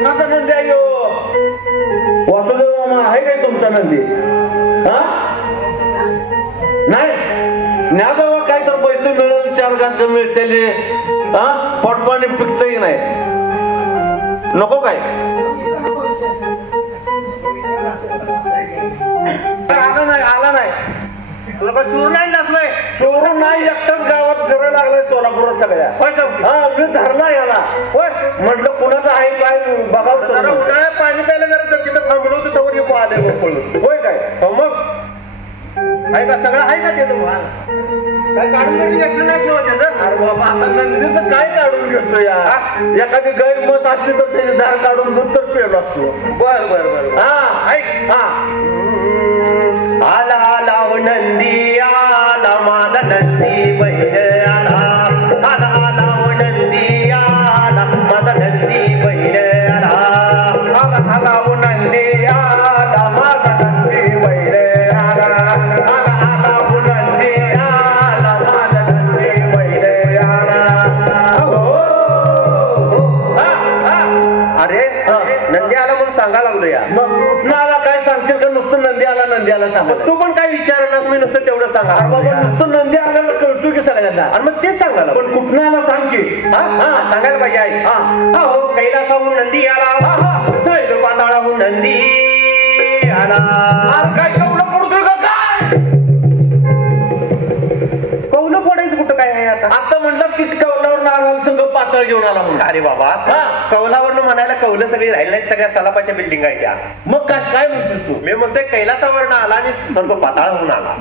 कुणाचा नंदी आहे वासुदेव मामा आहे काय तुमचा नंदी? नाही न्या जावा काय तर पैसे मिळेल, 4 घास मिळते, पोटपाणी पिकतही नाही, नको काय? आला नाही तुला का चोर नाही नसलाय? चोर नाही, एकटाच गावात फिरायला लागलाय सोलापुरात सगळ्या. मी धरला याला. होय म्हटलं कुणाचं आहे काय बघावं. उन्हाळ्यात पाणी प्यायला जर तिथं थांबलो होतं तवर येऊ आले होय काय? हो मग आहे का सगळं आहे का त्याचं माल? काय काढून घेतलं नाही त्याचं? अरे बाबा आता नंदीचं काय काढून घेतो या? एखादी गाय मस असली तर त्याची धार काढून दूध तर पेलो असतो. बर बर बर हा ऐक हा आला आला नंदी आला माझा नंदी बहिण आला आला आला नंदी आला माझा नंदी बहिण आला आला आला नंदी आला माझा नंदी बहिण आला आला आला नंदी आला माझा नंदी बहिण आला. अरे नंदी आला म्हणून सांगा लागलो या. कुठं आला काय सांगशील का? नुसतं नंदी आला नंदी आला सांग. तू पण काय विचारणार? मी नुसतं तेवढं सांगा. बाबा नुसतं नंदी आल्याला कळतो की सगळ्यांना. आणि मग तेच सांगायला पण कुठं आला सांग की. सांगायला पाहिजे आई. हो कैलासाहून नंदी आला, स्वैर पाताळाहून नंदी आला. काय कौलं पडतोय का काय? कौलं पडायचं कुठं काय आहे आता? आता म्हटलंस की कौलावर आला संघ पातळ घेऊन आला म्हणून. अरे बाबा कौलावरनं म्हणायला कौलं सगळी राहिली नाहीत, सगळ्या सलापाच्या बिल्डिंग आहेत त्या. मग काय काय म्हणतोस तू? मी म्हणतोय कैलासावरनं आला आणि सर्व पाताळाहून आला.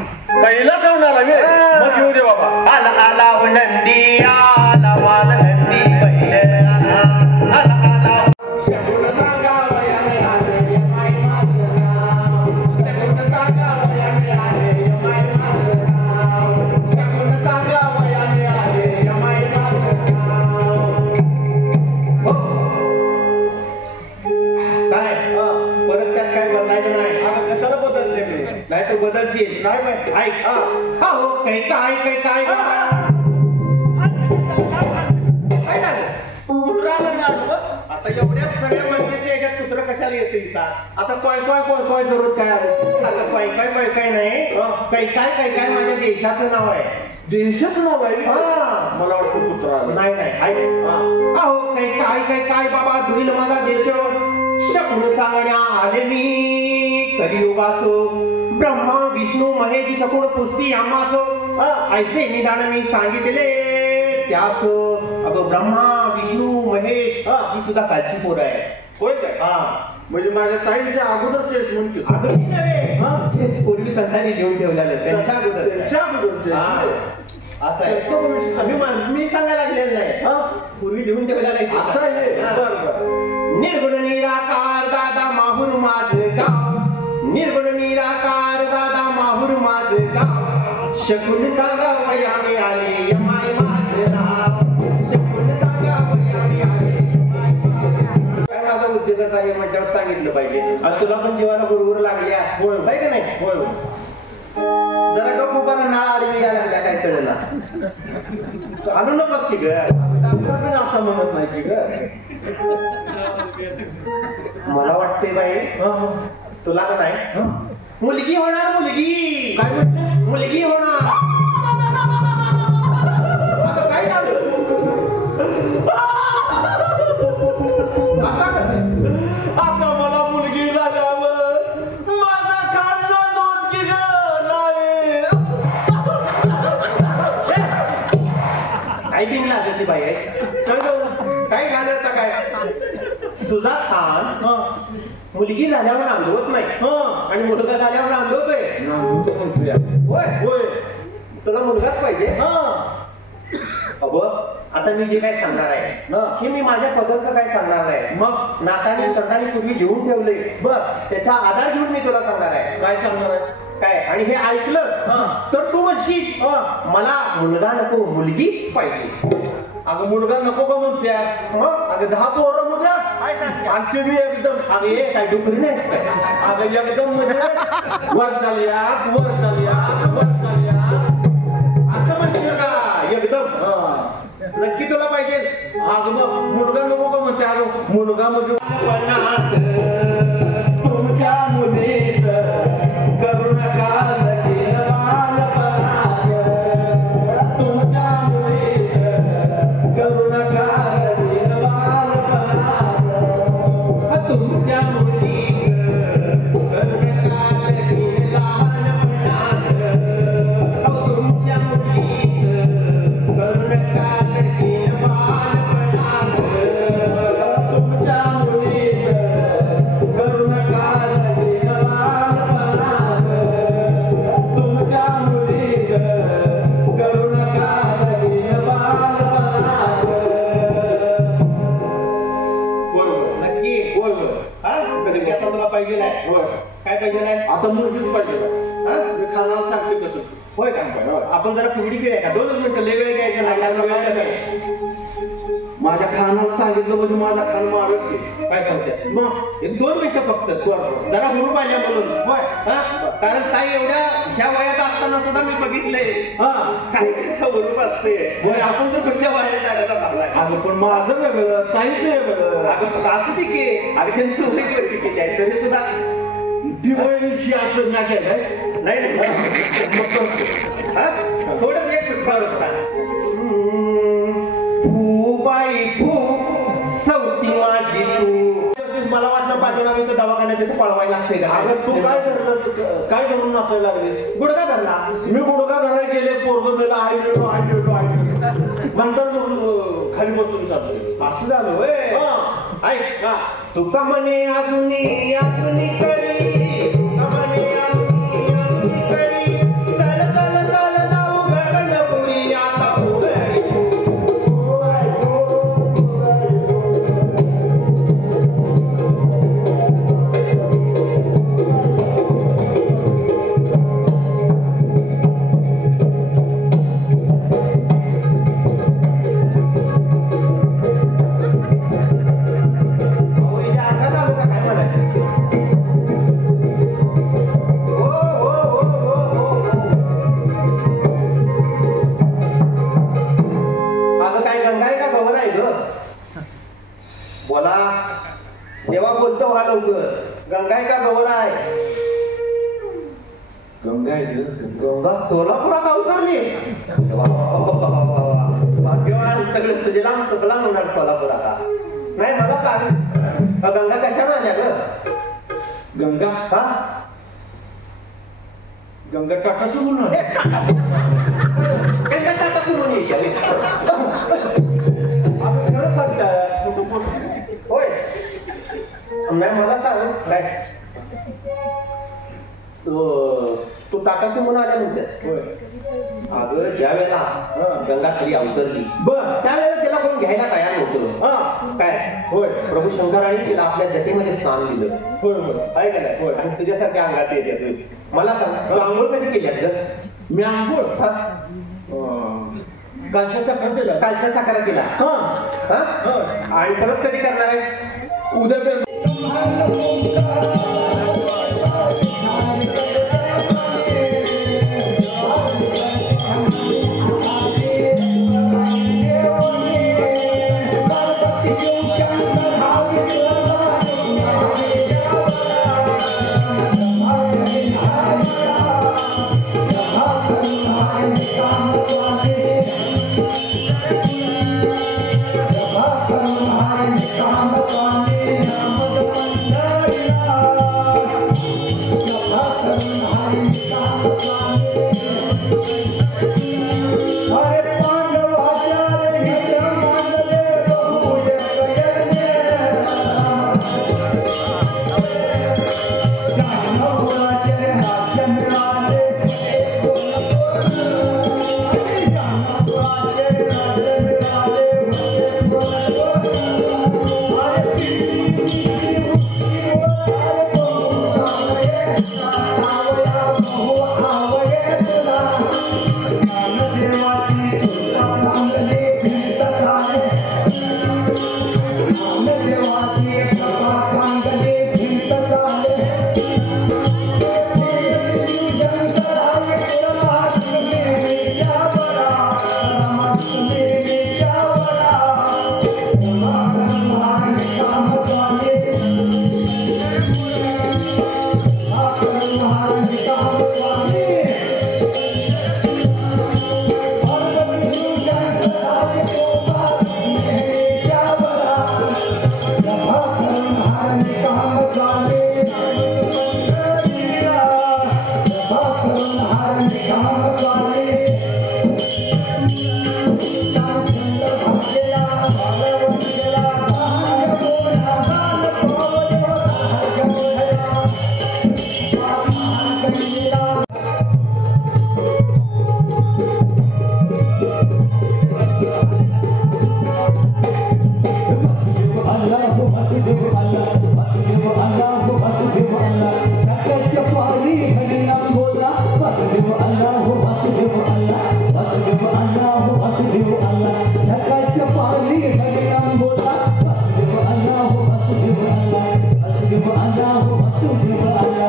कैलासावरून आला मग येऊ दे बाबा. आला आला नंदी आला माझा नंदी बहिण आला आला आला. नाही तर बदलशील नाही. ऐक हो काही काय काही काय आता एवढ्या सगळ्या माणसाच्या याच्यात कुत्र कशाला येते इथं? आता काय काय काय काय जरूर काय आता काय काय काय काय नाही काही काय काय काय माझ्या देशाचं नाव आहे. देशाचं नाव आहे? मला वाटतं कुत्रा नाही नाही. ऐक हो काही काय काय काय बाबा धुरील माझा देश शकून सांगण्या आले मी कलियुगासो ब्रह्मा विष्णू महेश शकून पुस्ती आम्हासो ऐसे निदान मी सांगितले त्यास. अगं ब्रह्मा विष्णू महेश ही सुद्धा कालची पोरं आहे. होय काय? म्हणजे माझ्या ताईच्या अगोदरचे म्हणते. अगं मी नव्हे, पूर्वी संतांनी घेऊन ठेवलेलं त्यांच्या अगोदरचे असं आहे. मी सांगायला लागलेलं नाही, पूर्वी लिहून ठेवलेलं आहे असं आहे. निर्गुण निराकार दादा माहूर माझं गाव, निर्गुण निराकार दादा माहूर माझं गाव, शकून सांगा वयाने आले यमाय माझं नाव, शकून सांगा वयाने आले यमाय माझं. काय माझा उद्योगच आहे म्हटल्यावर सांगितलं पाहिजे. आणि तुला पण जीवाला बरोबर लागल्या होय का नाही? होय. जरा गप उभा नाळ आडवी यायला लागल्या काय कळेना. आणू नकोस की ग, असं म्हणत नाही की ग. मला वाटते बाई तुला का नाही मुलगी होणार. मुलगी काय म्हणते? मुलगी होणार. आता काय झालं? आता मला मुलगी झाल्यावर माझा खांदा दोन की ग नाही. काय बिन लागायची बाई आहे काय घालायचं काय? तुझा खान मुलगी झाल्यावर नांदवत नाही आणि मुलगा झाल्यावर नांदवतोय. होय होय, तुला मुलगाच पाहिजे. आता मी जे काय सांगणार आहे हे मी माझ्या पदाचं काय सांगणार नाही. मग नाताने सदाने पूर्वी लिहून ठेवले, बर त्याचा आधार घेऊन मी तुला सांगणार आहे. काय सांगणार आहे काय? आणि हे ऐकलं तर तू म्हणशील मला मुलगा नको मुलगीच पाहिजे. अगं मुलगा नको का म्हणत्या? अगं 10 पोरं मुलगा काय सांगते आणि तुम्ही एकदम अगं ये काय डुकरी नाहीस काय? अगं एकदम म्हणजे वर चालूया वर चालूया वर चालूया असं म्हणशील का एकदम? नक्की तुला पाहिजे? अगं मग मुलगा नको का म्हणते? अगं मुलगा म्हणजे तुमच्या मुलीच करू नका लगीन बालपणात. तुमच्या मुलीच करू नका लगीन बालपणात. तुमच्या मुलीच करू नका लगीन लहानपणात. तुमच्या मुलीच करू नका लगीन बालपणात. तुमच्या मुलीच करू नका लगीन बालपणात. तुमच्या मुलीच करू नका लगीन बालपणात. नक्की होय होय. कधी आता तुला पाहिजे होय काय पाहिजे? आता मुलगीच पाहिजे. मी खानाला सांगते कसं होय का? आपण जरा फुगडी खेळ का 2 मिनिटं लय वेळ घ्यायचं नाही. माझ्या खानाला सांगितलं म्हणजे माझा खान मारत काय सांगते मग 1-2 मिनिटं फक्त जरा हुरू पाहिजे म्हणून. होय कारण ताई एवढ्या ह्या वयात असताना सुद्धा मी बघितलंय काही हुरूप असते. आपण तर कुठल्या वयात जाण्याचा चाललाय. अगं पण माझं वेगळं ताईचं वेगळं. अगं सासू ठीक आहे. अगं त्यांची वय किती आहे तरी सुद्धा ती वयची असं मॅच आहे काय? नाही थोडंच एक फुटबॉल असतात. बाई फू सवती माझी तू. मला वाटलं पाठवणार तर दवाखान्यात तू पळवायला लागते का? अगं तू काय करत काय करून नाचायला लागलीस? गुडघा धरला. मी गुडघा धरायला गेले पोरगं मेला आई देतो आई देतो आई देतो नंतर खाली बसून चालतो. असं झालं होय. ऐक तुका म्हणे अजूनी अजूनी करी तुका म्हणे अजूनी अजूनी करी चल चल चल जाऊ गगनपुरी आता उघडी. बोला देवा बोलतो हा लवकर. गंगाय का गौर आहे? गंगा गंगा सोलापुरात अवतरली. भाग्यवान सगळे सुजलाम सुफलाम होणार सोलापुरात. नाही मला सांग गंगा कशाने आल्या ग? गंगा गंगा टाटा सुरून गंगा टाटा सुरून यायची. आपण खरं सांगतात होय. नाही मला सांग काय तू टाटा सुमून आल्या म्हणते होय. अगं ज्या वेळेला गंगा खाली अवतरली त्यावेळेला तिला कोण घ्यायला तयार नव्हतं काय? होय. प्रभू शंकराने तिला आपल्या जटेमध्ये स्थान दिलं. होय होय आहे का नाही? होय. आणि तुझ्यासारख्या अंगात येते. मला सांग तू आंघोळ कधी केली ग? मी आंघोळ कालच्या साखर केला. कालच्या साखर केला आणि परत कधी करणार आहेस? उद्या. Come on, आला हो वासुदेव आला वासुदेव आला हो वासुदेव आला सकाळच्या पारी हरिनाम बोला वासुदेव आला हो वासुदेव आला वासुदेव आला हो वासुदेव आला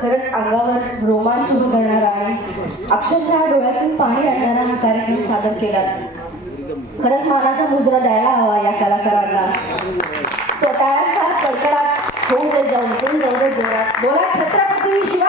खरंच अंगावर रोमांच उभं करणारा आणि अक्षरशः डोळ्यातून पाणी आणणारा हा कार्यक्रम सादर केला. खरंच मानाचा मुजरा द्यायला हवा या कलाकारांना. स्वतःचा कडकडाट होऊ दे, जाऊ दे जोरात. बोला छत्रपती